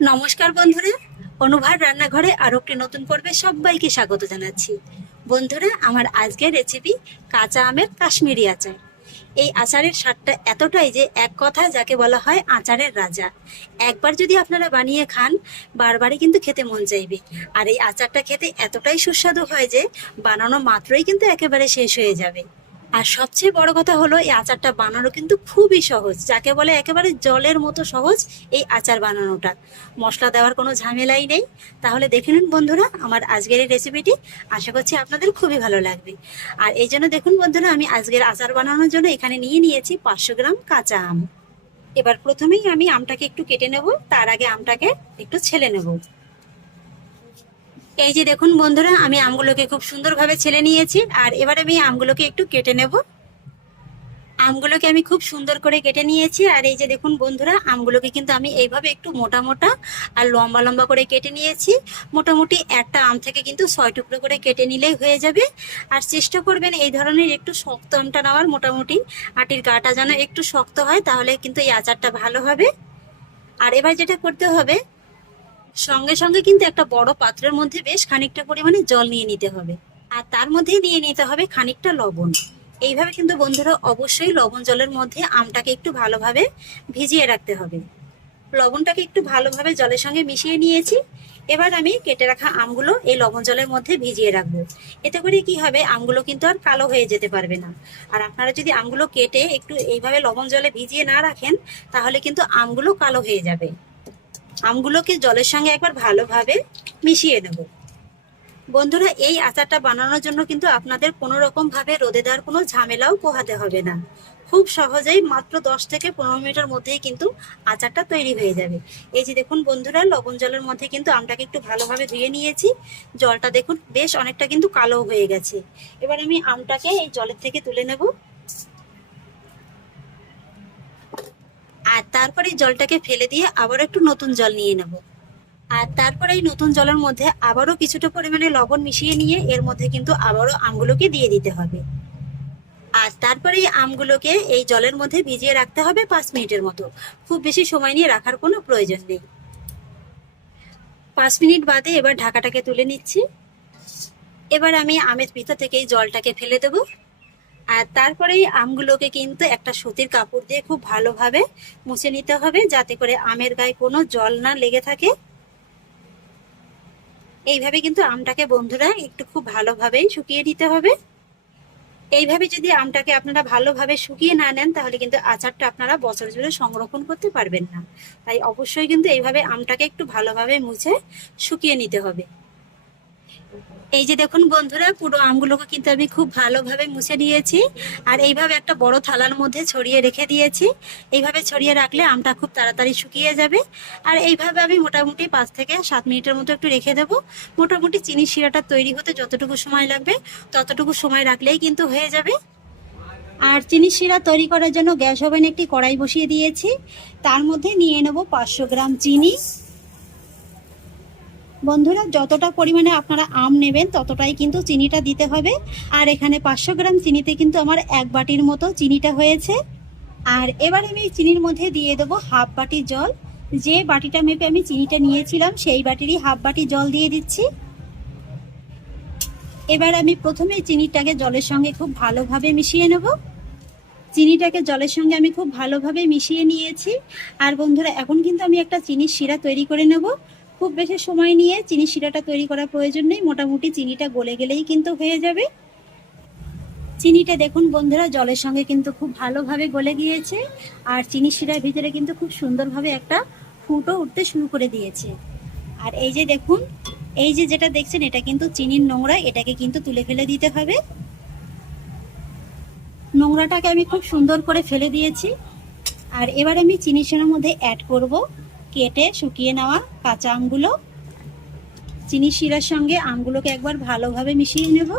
নমস্কার বন্ধুরা, অনুভার রান্নাঘরে আরো একটি নতুন পর্বে সবাইকে স্বাগত জানাচ্ছি। বন্ধুরা, আমার আজকের রেসিপি কাঁচা আমের কাশ্মীরি আচার। এই আচারের স্বাদটা এতটাই যে এক কথায় যাকে বলা হয় আচারের রাজা। একবার যদি আপনারা বানিয়ে খান, বারবারই কিন্তু খেতে মন চাইবে। আর এই আচারটা খেতে এতটাই সুস্বাদু হয় যে বানানো মাত্রই কিন্তু একেবারে শেষ হয়ে যাবে। আর সবচেয়ে বড় কথা হলো এই আচারটা বানানো কিন্তু খুবই সহজ, যাকে বলে একেবারে জলের মতো সহজ এই আচার বানানোটা। মশলা দেওয়ার কোনো ঝামেলাই নেই। তাহলে দেখে নিন বন্ধুরা আমার আজকের এই রেসিপিটি, আশা করছি আপনাদের খুবই ভালো লাগবে। আর এই জন্য দেখুন বন্ধুরা, আমি আজকের আচার বানানোর জন্য এখানে নিয়ে নিয়েছি 500 গ্রাম কাঁচা আম। এবার প্রথমেই আমি আমটাকে একটু কেটে নেব, তার আগে আমটাকে একটু ছেলে নেব। এই যে দেখুন বন্ধুরা, আমি আমগুলোকে খুব সুন্দরভাবে ছেলে নিয়েছি। আর এবার আমি আমগুলোকে একটু কেটে নেব। আমগুলোকে আমি খুব সুন্দর করে কেটে নিয়েছি। আর এই যে দেখুন বন্ধুরা, আমগুলোকে কিন্তু আমি এইভাবে একটু মোটা মোটা আর লম্বা লম্বা করে কেটে নিয়েছি। মোটামুটি একটা আম থেকে কিন্তু 6 টুকরো করে কেটে নিলেই হয়ে যাবে। আর চেষ্টা করবেন এই ধরনের একটু শক্ত আমটা নেওয়ার, মোটামুটি আটির গাটা যেন একটু শক্ত হয়, তাহলে কিন্তু এই আচারটা ভালো হবে। আর এবার যেটা করতে হবে, সঙ্গে সঙ্গে কিন্তু একটা বড় পাত্রের মধ্যে বেশ খানিকটা পরিমাণে জল নিয়ে নিতে হবে। আর তার মধ্যে নিয়ে নিতে হবে খানিকটা লবণ। এইভাবে কিন্তু বন্ধুরা অবশ্যই লবণ জলের মধ্যে আমটাকে একটু ভালোভাবে ভিজিয়ে রাখতে হবে। লবণটাকে একটু ভালোভাবে জলের সঙ্গে মিশিয়ে নিয়েছি। এবার আমি কেটে রাখা আমগুলো এই লবণ জলের মধ্যে ভিজিয়ে রাখবো। এতে করে কি হবে, আমগুলো কিন্তু আর কালো হয়ে যেতে পারবে না। আর আপনারা যদি আমগুলো কেটে একটু এইভাবে লবণ জলে ভিজিয়ে না রাখেন, তাহলে কিন্তু আমগুলো কালো হয়ে যাবে। আমগুলোকে জলের সঙ্গে একবার ভালোভাবে মিশিয়ে নেব। বন্ধুরা, এই আচারটা বানানোর জন্য কিন্তু আপনাদের কোনো রকম ভাবে রোদে দেওয়ার কোনো ঝামেলাও পোহাতে হবে না। খুব সহজেই মাত্র 10 থেকে 15 মিনিটের মধ্যেই কিন্তু আচারটা তৈরি হয়ে যাবে। এই যে দেখুন বন্ধুরা, লবণ জলের মধ্যে কিন্তু আমটাকে একটু ভালোভাবে ধুয়ে নিয়েছি। জলটা দেখুন বেশ অনেকটা কিন্তু কালো হয়ে গেছে। এবার আমি আমটাকে এই জলের থেকে তুলে নেব। আর তারপরে জলটাকে ফেলে দিয়ে আবার একটু নতুন জল নিয়ে নেব। আর তারপরে এই নতুন জলের মধ্যে আবারও কিছুটা পরিমাণে লবণ মিশিয়ে নিয়ে এর মধ্যে কিন্তু আবারও আমগুলোকে দিয়ে দিতে হবে। আর তারপরে এই আমগুলোকে এই জলের মধ্যে ভিজিয়ে রাখতে হবে 5 মিনিটের মতো। খুব বেশি সময় নিয়ে রাখার কোনো প্রয়োজন নেই। 5 মিনিট বাদে এবার ঢাকাটাকে তুলে নিচ্ছি। এবার আমি আমের ভিতর থেকে এই জলটাকে ফেলে দেবো। আর তারপরে এই আমগুলোকে কিন্তু একটা সুতির কাপড় দিয়ে খুব ভালোভাবে মুছে নিতে হবে, যাতে করে আমের গায়ে কোনো জল না লেগে থাকে। এইভাবে কিন্তু আমটাকে বন্ধুরা একটু খুব ভালোভাবেই শুকিয়ে নিতে হবে। এইভাবে যদি আমটাকে আপনারা ভালোভাবে শুকিয়ে না নেন, তাহলে কিন্তু আচারটা আপনারা বছর জুড়ে সংরক্ষণ করতে পারবেন না। তাই অবশ্যই কিন্তু এইভাবে আমটাকে একটু ভালোভাবে মুছে শুকিয়ে নিতে হবে। এই যে দেখুন বন্ধুরা, পুরো আমগুলোকে কিন্তু আমি খুব ভালোভাবে মুছে নিয়েছি। আর এইভাবে একটা বড় থালার মধ্যে ছড়িয়ে রেখে দিয়েছি। এইভাবে ছড়িয়ে রাখলে আমটা খুব তাড়াতাড়ি শুকিয়ে যাবে। আর এইভাবে আমি মোটামুটি 5 থেকে 7 মিনিটের মতো একটু রেখে দেবো। মোটামুটি চিনির শিরাটা তৈরি হতে যতটুকু সময় লাগবে ততটুকু সময় রাখলেই কিন্তু হয়ে যাবে। আর চিনির শিরা তৈরি করার জন্য গ্যাস ওভেনে একটি কড়াই বসিয়ে দিয়েছি। তার মধ্যে নিয়ে নেব 500 গ্রাম চিনি। বন্ধুরা, যতটা পরিমাণে আপনারা আম নেবেন ততটাই কিন্তু চিনিটা দিতে হবে। আর এখানে 500 গ্রাম চিনিতে কিন্তু আমার 1 বাটির মতো চিনিটা হয়েছে। আর এবার আমি চিনির মধ্যে দিয়ে দেবো হাফ বাটি জল। যে বাটিটা মেপে আমি চিনিটা নিয়েছিলাম সেই বাটিরই হাফ বাটি জল দিয়ে দিচ্ছি। এবার আমি প্রথমে চিনিটাকে জলের সঙ্গে খুব ভালোভাবে মিশিয়ে নেব। চিনিটাকে জলের সঙ্গে আমি খুব ভালোভাবে মিশিয়ে নিয়েছি। আর বন্ধুরা, এখন কিন্তু আমি একটা চিনির শিরা তৈরি করে নেব। খুব বেশি সময় নিয়ে চিনির শিরাটা তৈরি করার প্রয়োজন নেই, মোটামুটি চিনিটা গলে গেলেই কিন্তু হয়ে যাবে। চিনিটা দেখুন বন্ধুরা, জলের সঙ্গে কিন্তু খুব ভালোভাবে গলে গিয়েছে। আর চিনির শিরার ভিতরে কিন্তু খুব সুন্দরভাবে একটা ফুটও উঠতে শুরু করে দিয়েছে। আর এই যে দেখুন, এই যে যেটা দেখছেন এটা কিন্তু চিনির নোংরা, এটাকে কিন্তু তুলে ফেলে দিতে হবে। নোংরাটাকে আমি খুব সুন্দর করে ফেলে দিয়েছি। আর এবার আমি চিনি শিরার মধ্যে অ্যাড করব কেটে শুকিয়ে নেওয়া কাঁচা আমগুলো। চিনি শিরার সঙ্গে আমগুলোকে একবার ভালোভাবে মিশিয়ে নেব।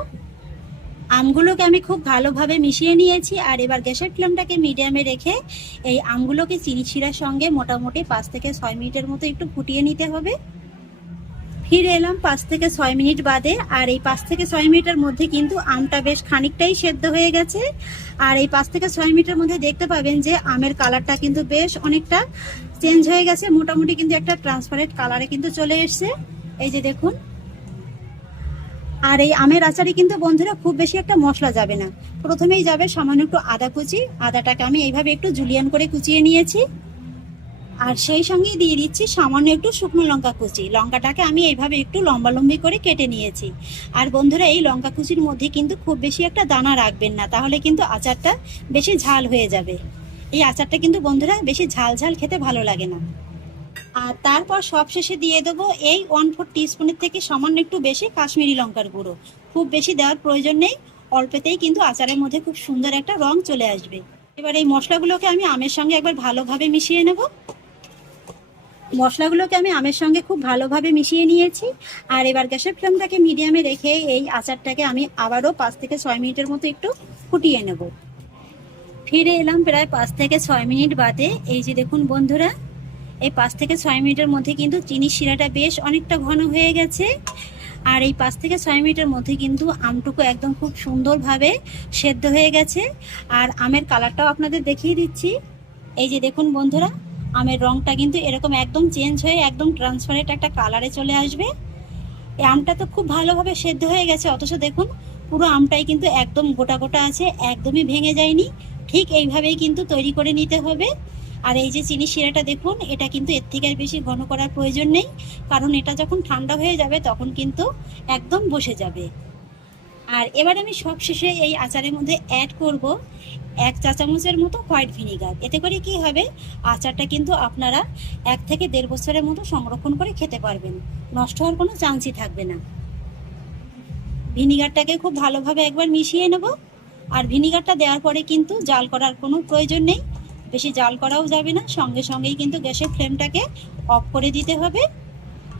আমগুলোকে আমি খুব ভালোভাবে মিশিয়ে নিয়েছি। আর এবার গ্যাসের ফ্লেমটাকে মিডিয়ামে রেখে এই আমগুলোকে চিনি শিরার সঙ্গে মোটামুটি 5 থেকে 6 মিনিটের মতো একটু ফুটিয়ে নিতে হবে। ফিরে এলাম 5 থেকে 6 মিনিট বাদে। আর এই 5 থেকে 6 মিনিটের মধ্যে কিন্তু আমটা বেশ খানিকটাই সেদ্ধ হয়ে গেছে। আর এই 5 থেকে 6 মিনিটের মধ্যে দেখতে পাবেন যে আমের কালারটা কিন্তু বেশ অনেকটা চেঞ্জ হয়ে গেছে, মোটামুটি কিন্তু একটা ট্রান্সপারেন্ট কালারে কিন্তু চলে এসছে। এই যে দেখুন। আর এই আমের আচারে কিন্তু বন্ধুরা খুব বেশি একটা মশলা যাবে না, প্রথমেই যাবে সামান্য একটু আদা কুচি। আদাটাকে আমি এইভাবে একটু জুলিয়ান করে কুচিয়ে নিয়েছি। আর সেই সঙ্গেই দিয়ে দিচ্ছি সামান্য একটু শুকনো লঙ্কা কুচি। লঙ্কাটাকে আমি এইভাবে একটু লম্বালম্বি করে কেটে নিয়েছি। আর বন্ধুরা এই লঙ্কা কুচির মধ্যে কিন্তু খুব বেশি একটা দানা রাখবেন না, তাহলে কিন্তু আচারটা বেশি ঝাল হয়ে যাবে। এই আচারটা কিন্তু বন্ধুরা বেশি ঝাল ঝাল খেতে ভালো লাগে না। আর তারপর সবশেষে দিয়ে দেবো এই 1/4 টিস্পুনের থেকে সামান্য একটু বেশি কাশ্মীরি লঙ্কার গুঁড়ো। খুব বেশি দেওয়ার প্রয়োজন নেই, অল্পতেই কিন্তু আচারের মধ্যে খুব সুন্দর একটা রং চলে আসবে। এবার এই মশলাগুলোকে আমি আমের সঙ্গে একবার ভালোভাবে মিশিয়ে নেব। মশলাগুলোকে আমি আমের সঙ্গে খুব ভালোভাবে মিশিয়ে নিয়েছি। আর এবার গ্যাসের ফ্লেমটাকে মিডিয়ামে রেখে এই আচারটাকে আমি আবারও 5 থেকে 6 মিনিটের মতো একটু ফুটিয়ে নেব। ফিরে এলাম প্রায় 5 থেকে 6 মিনিট বাদে। এই যে দেখুন বন্ধুরা, এই 5 থেকে 6 মিনিটের মধ্যে কিন্তু চিনির শিরাটা বেশ অনেকটা ঘন হয়ে গেছে। আর এই 5 থেকে 6 মিনিটের মধ্যে কিন্তু আমটুকু একদম খুব সুন্দরভাবে সেদ্ধ হয়ে গেছে। আর আমের কালারটাও আপনাদের দেখিয়ে দিচ্ছি। এই যে দেখুন বন্ধুরা, আমের রংটা কিন্তু এরকম একদম চেঞ্জ হয়ে একদম ট্রান্সপারেন্ট একটা কালারে চলে আসবে। এই আমটা তো খুব ভালোভাবে সেদ্ধ হয়ে গেছে, অথচ দেখুন পুরো আমটাই কিন্তু একদম গোটা গোটা আছে, একদমই ভেঙে যায়নি। ঠিক এইভাবেই কিন্তু তৈরি করে নিতে হবে। আর এই যে চিনি শিরাটা দেখুন, এটা কিন্তু এর থেকে আর বেশি ঘন করার প্রয়োজন নেই, কারণ এটা যখন ঠান্ডা হয়ে যাবে তখন কিন্তু একদম বসে যাবে। আর এবার আমি সবশেষে এই আচারের মধ্যে অ্যাড করব 1 চা চামচের মতো হোয়াইট ভিনিগার। এতে করে কি হবে, আচারটা কিন্তু আপনারা 1 থেকে 1.5 বছরের মতো সংরক্ষণ করে খেতে পারবেন, নষ্ট হওয়ার কোনো চান্সই থাকবে না। ভিনিগারটাকে খুব ভালোভাবে একবার মিশিয়ে নেব। আর ভিনিগারটা দেওয়ার পরে কিন্তু জাল করার কোনো প্রয়োজন নেই, বেশি জাল করাও যাবে না, সঙ্গে সঙ্গেই কিন্তু গ্যাসের ফ্লেমটাকে অফ করে দিতে হবে।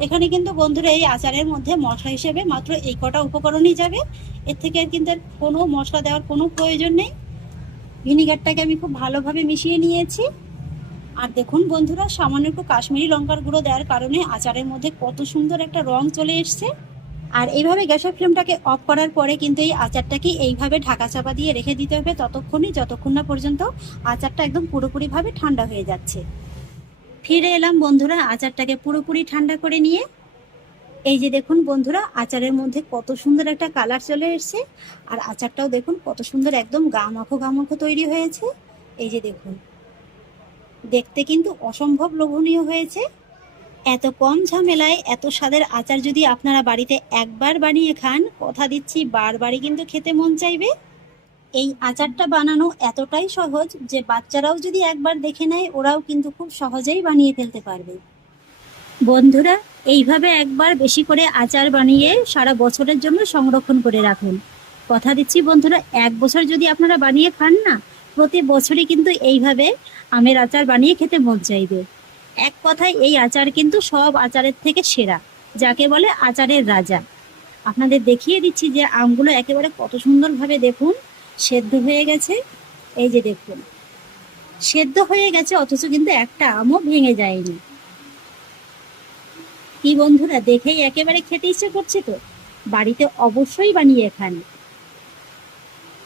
এখানে কিন্তু বন্ধুরা এই আচারের মধ্যে মশলা হিসেবে মাত্র এই কটা উপকরণই যাবে, এর থেকে আর কিন্তু কোনো মশলা দেওয়ার কোনো প্রয়োজন নেই। ভিনিগারটাকে আমি খুব ভালোভাবে মিশিয়ে নিয়েছি। আর দেখুন বন্ধুরা, সামান্য একটু কাশ্মীরি লঙ্কার গুঁড়ো দেওয়ার কারণে আচারের মধ্যে কত সুন্দর একটা রং চলে এসছে। আর এইভাবে গ্যাসের ফ্লেমটাকে অফ করার পরে কিন্তু এই আচারটাকে এইভাবে ঢাকা চাপা দিয়ে রেখে দিতে হবে ততক্ষণই, যতক্ষণ না পর্যন্ত আচারটা একদম পুরোপুরিভাবে ঠান্ডা হয়ে যাচ্ছে। ফিরে এলাম বন্ধুরা আচারটাকে পুরোপুরি ঠান্ডা করে নিয়ে। এই যে দেখুন বন্ধুরা, আচারের মধ্যে কত সুন্দর একটা কালার চলে এসছে। আর আচারটাও দেখুন কত সুন্দর একদম গামাখো গামাখো তৈরি হয়েছে। এই যে দেখুন, দেখতে কিন্তু অসম্ভব লোভনীয় হয়েছে। এত কম ঝামেলায় এত স্বাদের আচার যদি আপনারা বাড়িতে একবার বানিয়ে খান, কথা দিচ্ছি বারবারই কিন্তু খেতে মন চাইবে। এই আচারটা বানানো এতটাই সহজ যে বাচ্চারাও যদি একবার দেখে নেয়, ওরাও কিন্তু খুব সহজেই বানিয়ে ফেলতে পারবে। বন্ধুরা, এইভাবে একবার বেশি করে আচার বানিয়ে সারা বছরের জন্য সংরক্ষণ করে রাখুন। কথা দিচ্ছি বন্ধুরা, 1 বছর যদি আপনারা বানিয়ে খান না, প্রতি বছরই কিন্তু এইভাবে আমের আচার বানিয়ে খেতে মন চাইবে। এক কথায় এই আচার কিন্তু সব আচারের থেকে সেরা, যাকে বলে আচারের রাজা। আপনাদের দেখিয়ে দিচ্ছি যে আমগুলো একেবারে কত সুন্দরভাবে দেখুন সেদ্ধ হয়ে গেছে। এই যে দেখুন, সেদ্ধ হয়ে গেছে অথচ কিন্তু একটা আমও ভেঙে যায়নি। কি বন্ধুরা, দেখেই একেবারে খেতে ইচ্ছে করছে তো? বাড়িতে অবশ্যই বানিয়ে খান।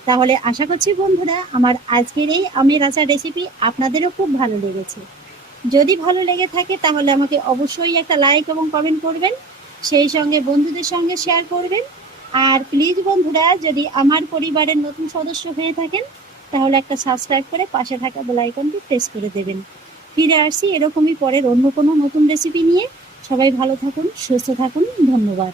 তাহলে আশা করছি বন্ধুরা আমার আজকের এই আমের আচার রেসিপি আপনাদেরও খুব ভালো লেগেছে। যদি ভালো লেগে থাকে তাহলে আমাকে অবশ্যই একটা লাইক এবং কমেন্ট করবেন, সেই সঙ্গে বন্ধুদের সঙ্গে শেয়ার করবেন। আর প্লিজ বন্ধুরা, যদি আমার পরিবারের নতুন সদস্য হয়ে থাকেন তাহলে একটা সাবস্ক্রাইব করে পাশে থাকা বেল আইকনটি প্রেস করে দেবেন। ফিরে আসছি এরকমই পরের অন্য কোনো নতুন রেসিপি নিয়ে। সবাই ভালো থাকুন, সুস্থ থাকুন, ধন্যবাদ।